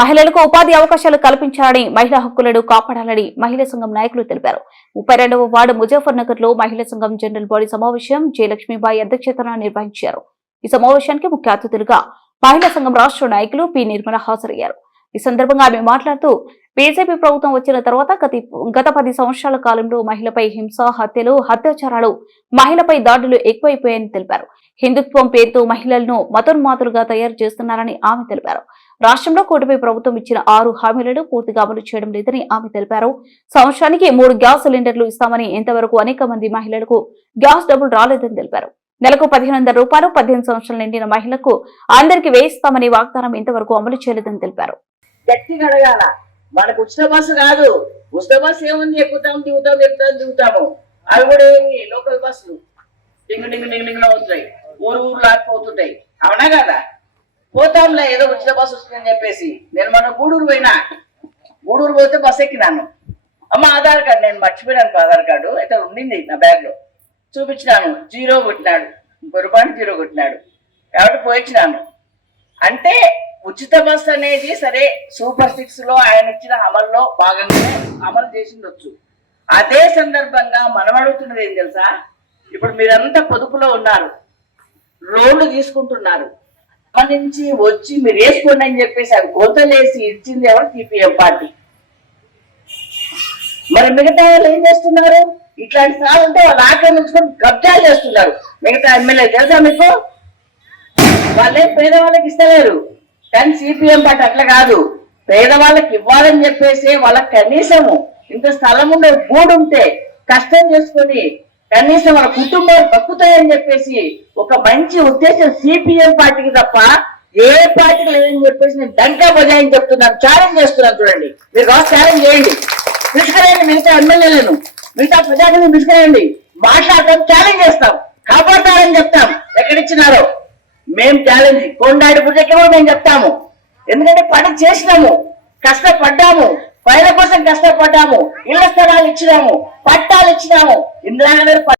మహిళలకు ఉపాధి అవకాశాలు కల్పించాలని, మహిళా హక్కులను కాపాడాలని మహిళా సంఘం నాయకులు తెలిపారు. 32వ వార్డు ముజఫర్ నగర్ లో మహిళా సంఘం జనరల్ బాడీ సమావేశం జయలక్ష్మీబాయి అధ్యక్షతన నిర్వహించారు. ఈ సమావేశానికి ముఖ్య అతిథులుగా మహిళా సంఘం రాష్ట్ర నాయకులు పి నిర్మల హాజరయ్యారు. ఈ సందర్భంగా ఆమె మాట్లాడుతూ, బీజేపీ ప్రభుత్వం వచ్చిన తర్వాత గత 10 సంవత్సరాల కాలంలో మహిళపై హింస, హత్యలు, అత్యాచారాలు, మహిళపై దాడులు ఎక్కువైపోయాయని తెలిపారు. హిందుత్వం పేరుతో మహిళలను మతోన్మాదులుగా తయారు చేస్తున్నారని ఆమె తెలిపారు. రాష్ట్రంలో కూటమి ప్రభుత్వం ఇచ్చిన 6 హామీలను పూర్తిగా అమలు చేయడం లేదని ఆమె తెలిపారు. సంవత్సరానికి 3 గ్యాస్ సిలిండర్లు ఇస్తామని ఇంతవరకు అనేక మంది మహిళలకు గ్యాస్ డబ్బులు రాలేదని తెలిపారు. నెలకు 1500 రూపాయలు 18 సంవత్సరాలు నిండిన మహిళలకు అందరికీ వేయిస్తామని వాగ్దానం ఇంతవరకు అమలు చేయలేదని తెలిపారు. మనకు ఉచిత బస్సు కాదు, ఉచిత బస్సు ఏముంది, ఎక్కుతాం దిగుతాము. అవి కూడా ఏమి లోకల్ బస్సులు డింగు డింగు డింగు డింగు అవుతున్నాయి, ఊరు లాకపోతుంటాయి. అవునా కదా? పోతాంలే, ఏదో ఉచిత బస్సు వస్తుందని చెప్పేసి. నేను మన గూడూరు పోతే బస్సు ఎక్కినాను. అమ్మ ఆధార్ కార్డు నేను మర్చిపోయాను, ఆధార్ కార్డు అయితే ఉండింది నా బ్యాగ్ లో, చూపించినాను. 0 కొట్టినాడు, పొరపాటు 0 కొట్టినాడు కాబట్టి పోయించినాను. అంటే ఉచిత బస్సు అనేది సరే సూపర్ 6 లో ఆయన ఇచ్చిన అమల్లో భాగంగా అమలు చేసిండొచ్చు. అదే సందర్భంగా మనం అడుగుతున్నది ఏం తెలుసా, ఇప్పుడు మీరంతా పొదుపులో ఉన్నారు, లోన్లు తీసుకుంటున్నారు, నుంచి వచ్చి మీరు వేసుకోండి అని చెప్పేసి అవి గొంతలేసి ఇచ్చింది ఎవరు? CPM party. మరి మిగతా వాళ్ళు ఏం చేస్తున్నారు? ఇట్లాంటి సార్లు వాళ్ళు ఆక్రమించుకొని కబ్జాలు చేస్తున్నారు. మిగతా ఎమ్మెల్యే తెలుసా మీకు? వాళ్ళే పేదవాళ్ళకి ఇస్తలేరు. కానీ సిపిఎం పార్టీ అట్లా కాదు, పేదవాళ్ళకి ఇవ్వాలని చెప్పేసి వాళ్ళకి కనీసము ఇంత స్థలం ఉండే గూడు ఉంటే కష్టం చేసుకొని కనీసం వాళ్ళ కుటుంబాలు బతుకుతాయని చెప్పేసి ఒక మంచి ఉద్దేశం సిపిఎం పార్టీకి తప్ప ఏ పార్టీకి లేదని చెప్పేసి నేను డంకా బజాయని చెప్తున్నాను, ఛాలెంజ్ చేస్తున్నాను. చూడండి, మీరు కాదు ఛాలెంజ్ చేయండి, పిలుచుకురండి మిగతా ఎమ్మెల్యేలను, మిగతా ప్రజాని పిలుచుకురండి, మాట్లాడతాం, ఛాలెంజ్ చేస్తాం, కాపాడతారని చెప్తాం. ఎక్కడిచ్చినారో మేము ఛాలెంజ్ కొండాడి పుట్టకి కూడా మేము చెప్తాము. ఎందుకంటే పని చేసినాము, కష్టపడ్డాము, పైన కోసం కష్టపడ్డాము, ఇళ్ల స్థలాలు ఇచ్చినాము, పట్టాలు ఇచ్చినాము. ఇందిరాగాంధీ